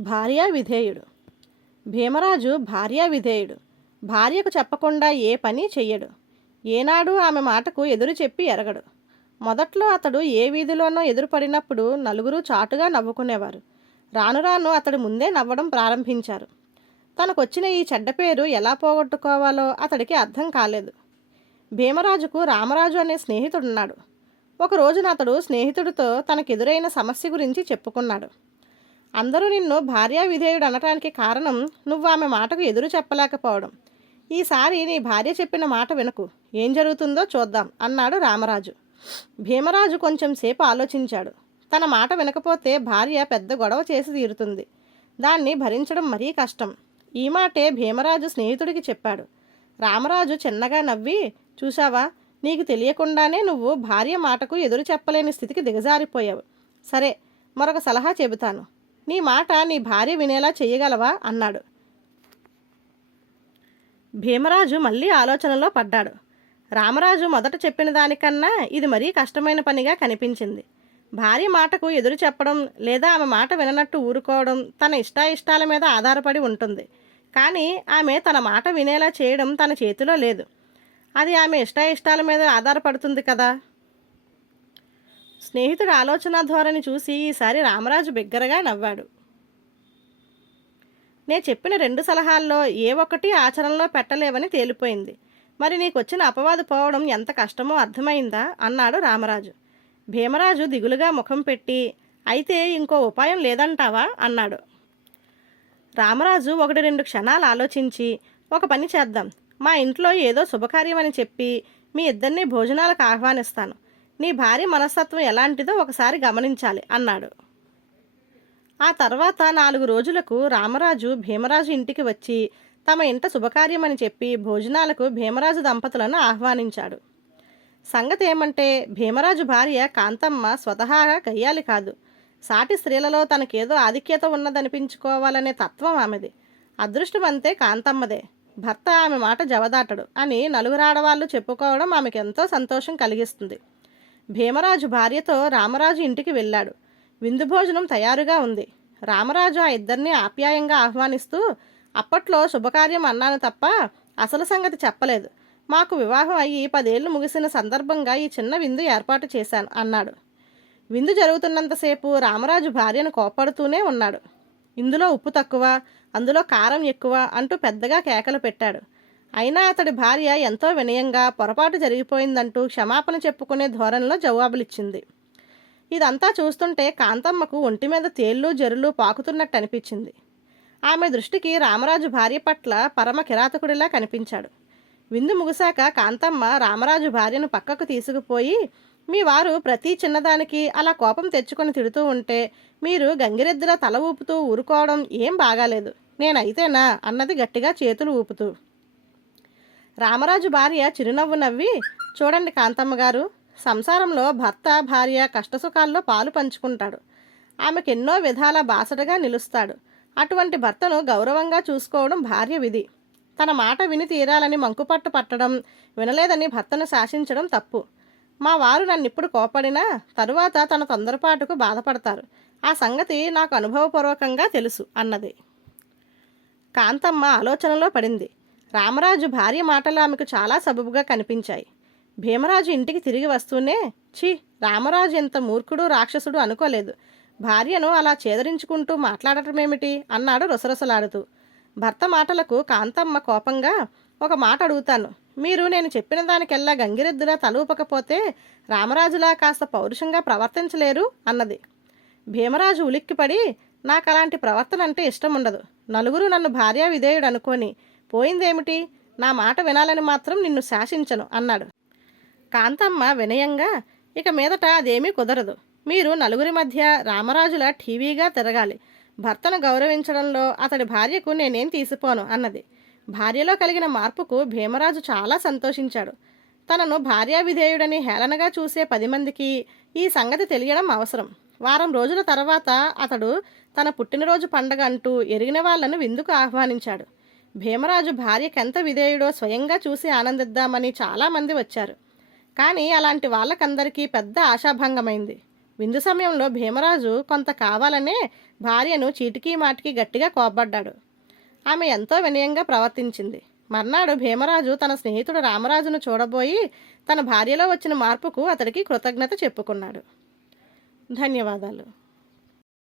భార్యా విధేయుడు భీమరాజు భార్యా విధేయుడు భార్యకు చెప్పకుండా ఏ పని చెయ్యడు. ఏనాడు ఆమె మాటకు ఎదురు చెప్పి ఎరగడు. మొదట్లో అతడు ఏ వీధిలోనో ఎదురుపడినప్పుడు నలుగురు చాటుగా నవ్వుకునేవారు. రాను రాను అతడు ముందే నవ్వడం ప్రారంభించారు. తనకొచ్చిన ఈ చెడ్డ పేరు ఎలా పోగొట్టుకోవాలో అతడికి అర్థం కాలేదు. భీమరాజుకు రామరాజు అనే స్నేహితుడున్నాడు. ఒక రోజున అతడు స్నేహితుడితో తనకెదురైన సమస్య గురించి చెప్పుకున్నాడు. అందరూ నిన్ను భార్యా విధేయుడు అనటానికి కారణం నువ్వు ఆమె మాటకు ఎదురు చెప్పలేకపోవడం. ఈసారి నీ భార్య చెప్పిన మాట వినకు. ఏం జరుగుతుందో చూద్దాం అన్నాడు రామరాజు. భీమరాజు కొంచెం సేపు ఆలోచించాడు. తన మాట వినకపోతే భార్య పెద్ద గొడవ చేసి తీరుతుంది. దాన్ని భరించడం మరీ కష్టం. ఈ మాటే భీమరాజు స్నేహితుడికి చెప్పాడు. రామరాజు చిన్నగా నవ్వి చూశావా? నీకు తెలియకుండానే నువ్వు భార్య మాటకు ఎదురు చెప్పలేని స్థితికి దిగజారిపోయావు. సరే మరొక సలహా చెబుతాను. నీ మాట నీ భార్య వినేలా చెయ్యగలవా? అన్నాడు. భీమరాజు మళ్ళీ ఆలోచనలో పడ్డాడు. రామరాజు మొదట చెప్పిన దానికన్నా ఇది మరీ కష్టమైన పనిగా కనిపించింది. భార్య మాటకు ఎదురు చెప్పడం లేదా ఆమె మాట విననట్టు ఊరుకోవడం తన ఇష్టాయిష్టాల మీద ఆధారపడి ఉంటుంది. కానీ ఆమె తన మాట వినేలా చేయడం తన చేతిలో లేదు. అది ఆమె ఇష్టాయిష్టాల మీద ఆధారపడుతుంది కదా? స్నేహితుడి ఆలోచన ధోరణి చూసి ఈసారి రామరాజు బిగ్గరగా నవ్వాడు. నేను చెప్పిన రెండు సలహాల్లో ఏ ఒక్కటి ఆచరణలో పెట్టలేవని తేలిపోయింది. మరి నీకు వచ్చిన అపవాదు పోవడం ఎంత కష్టమో అర్థమైందా? అన్నాడు రామరాజు. భీమరాజు దిగులుగా ముఖం పెట్టి అయితే ఇంకో ఉపాయం లేదంటావా? అన్నాడు. రామరాజు ఒకటి రెండు క్షణాలు ఆలోచించి ఒక పని చేద్దాం. మా ఇంట్లో ఏదో శుభకార్యం అని చెప్పి మీ ఇద్దరిని భోజనాలకు ఆహ్వానిస్తాను. నీ భార్య మనస్తత్వం ఎలాంటిదో ఒకసారి గమనించాలి అన్నాడు. ఆ తర్వాత నాలుగు రోజులకు రామరాజు భీమరాజు ఇంటికి వచ్చి తమ ఇంట శుభకార్యమని చెప్పి భోజనాలకు భీమరాజు దంపతులను ఆహ్వానించాడు. సంగతి ఏమంటే భీమరాజు భార్య కాంతమ్మ స్వతహాగా గయ్యాలి కాదు. సాటి స్త్రీలలో తనకేదో ఆధిక్యత ఉన్నదనిపించుకోవాలనే తత్వం ఆమెది. అదృష్టం అంతే కాంతమ్మదే. భర్త ఆమె మాట జవదాటడు అని నలుగురు ఆడవాళ్ళు చెప్పుకోవడం ఆమెకెంతో సంతోషం కలిగిస్తుంది. భీమరాజు భార్యతో రామరాజు ఇంటికి వెళ్ళాడు. విందు భోజనం తయారుగా ఉంది. రామరాజు ఆ ఇద్దరిని ఆప్యాయంగా ఆహ్వానిస్తూ అప్పట్లో శుభకార్యం అన్నాను తప్ప అసలు సంగతి చెప్పలేదు. మాకు వివాహం అయ్యి పదేళ్ళు ముగిసిన సందర్భంగా ఈ చిన్న విందు ఏర్పాటు చేశాను అన్నాడు. విందు జరుగుతున్నంతసేపు రామరాజు భార్యను కోపడుతూనే ఉన్నాడు. ఇందులో ఉప్పు తక్కువ అందులో కారం ఎక్కువ అంటూ పెద్దగా కేకలు పెట్టాడు. అయినా అతడి భార్య ఎంతో వినయంగా పొరపాటు జరిగిపోయిందంటూ క్షమాపణ చెప్పుకునే ధోరణిలో జవాబులిచ్చింది. ఇదంతా చూస్తుంటే కాంతమ్మకు ఒంటి మీద తేళ్ళు జరులు పాకుతున్నట్టు అనిపించింది. ఆమె దృష్టికి రామరాజు భార్య పట్ల పరమ కిరాతకుడిలా కనిపించాడు. విందు ముగిశాక కాంతమ్మ రామరాజు భార్యను పక్కకు తీసుకుపోయి మీ వారు ప్రతి చిన్నదానికి అలా కోపం తెచ్చుకొని తిడుతూ ఉంటే మీరు గంగిరెద్దులా తల ఊపుతూ ఊరుకోవడం ఏం బాగాలేదు. నేనైతేనా? అన్నది గట్టిగా చేతులు ఊపుతూ. రామరాజు భార్య చిరునవ్వు నవ్వి చూడండి కాంతమ్మ గారు సంసారంలో భర్త భార్య కష్టసుఖాల్లో పాలు పంచుకుంటాడు. ఆమెకు ఎన్నో విధాల బాసటగా నిలుస్తాడు. అటువంటి భర్తను గౌరవంగా చూసుకోవడం భార్య విధి. తన మాట విని తీరాలని మంకుపట్టు పట్టడం వినలేదని భర్తను శాసించడం తప్పు. మా వారు నన్ను ఇప్పుడు కోపడినా తరువాత తన తొందరపాటుకు బాధపడతారు. ఆ సంగతి నాకు అనుభవపూర్వకంగా తెలుసు అన్నది. కాంతమ్మ ఆలోచనలో పడింది. రామరాజు భార్య మాటలు ఆమెకు చాలా సబబుగా కనిపించాయి. భీమరాజు ఇంటికి తిరిగి వస్తూనే ఛీ రామరాజు ఎంత మూర్ఖుడు రాక్షసుడు అనుకోలేదు. భార్యను అలా చేదరించుకుంటూ మాట్లాడటమేమిటి? అన్నాడు రుసరుసలాడుతూ. భర్త మాటలకు కాంతమ్మ కోపంగా ఒక మాట అడుగుతాను. మీరు నేను చెప్పిన దానికెల్లా గంగిరెద్దులా తలూపకపోతే రామరాజులా కాస్త పౌరుషంగా ప్రవర్తించలేరు? అన్నది. భీమరాజు ఉలిక్కిపడి నాకు అలాంటి ప్రవర్తన అంటే ఇష్టం ఉండదు నలుగురు నన్ను భార్యా విధేయుడు అనుకొని పోయిందేమిటి? నా మాట వినాలని మాత్రం నిన్ను శాసించను అన్నాడు. కాంతమ్మ వినయంగా ఇక మీదట అదేమీ కుదరదు. మీరు నలుగురి మధ్య రామరాజుల టీవీగా తిరగాలి. భర్తను గౌరవించడంలో అతడి భార్యకు నేనేం తీసిపోను అన్నది. భార్యలో కలిగిన మార్పుకు భీమరాజు చాలా సంతోషించాడు. తనను భార్యా విధేయుడని హేళనగా చూసే పది మందికి ఈ సంగతి తెలియడం అవసరం. వారం రోజుల తర్వాత అతడు తన పుట్టినరోజు పండగ అంటూ ఎరిగిన వాళ్ళను విందుకు ఆహ్వానించాడు. భీమరాజు భార్యకెంత విధేయుడో స్వయంగా చూసి ఆనందిద్దామని చాలామంది వచ్చారు. కానీ అలాంటి వాళ్ళకందరికీ పెద్ద ఆశాభంగమైంది. విందు సమయంలో భీమరాజు కొంత కావాలనే భార్యను చీటికీ మాటికి గట్టిగా కోపడ్డాడు ఆమె ఎంతో వినయంగా ప్రవర్తించింది. మర్నాడు భీమరాజు తన స్నేహితుడు రామరాజును చూడబోయి తన భార్యలో వచ్చిన మార్పుకు అతడికి కృతజ్ఞత చెప్పుకున్నాడు. ధన్యవాదాలు.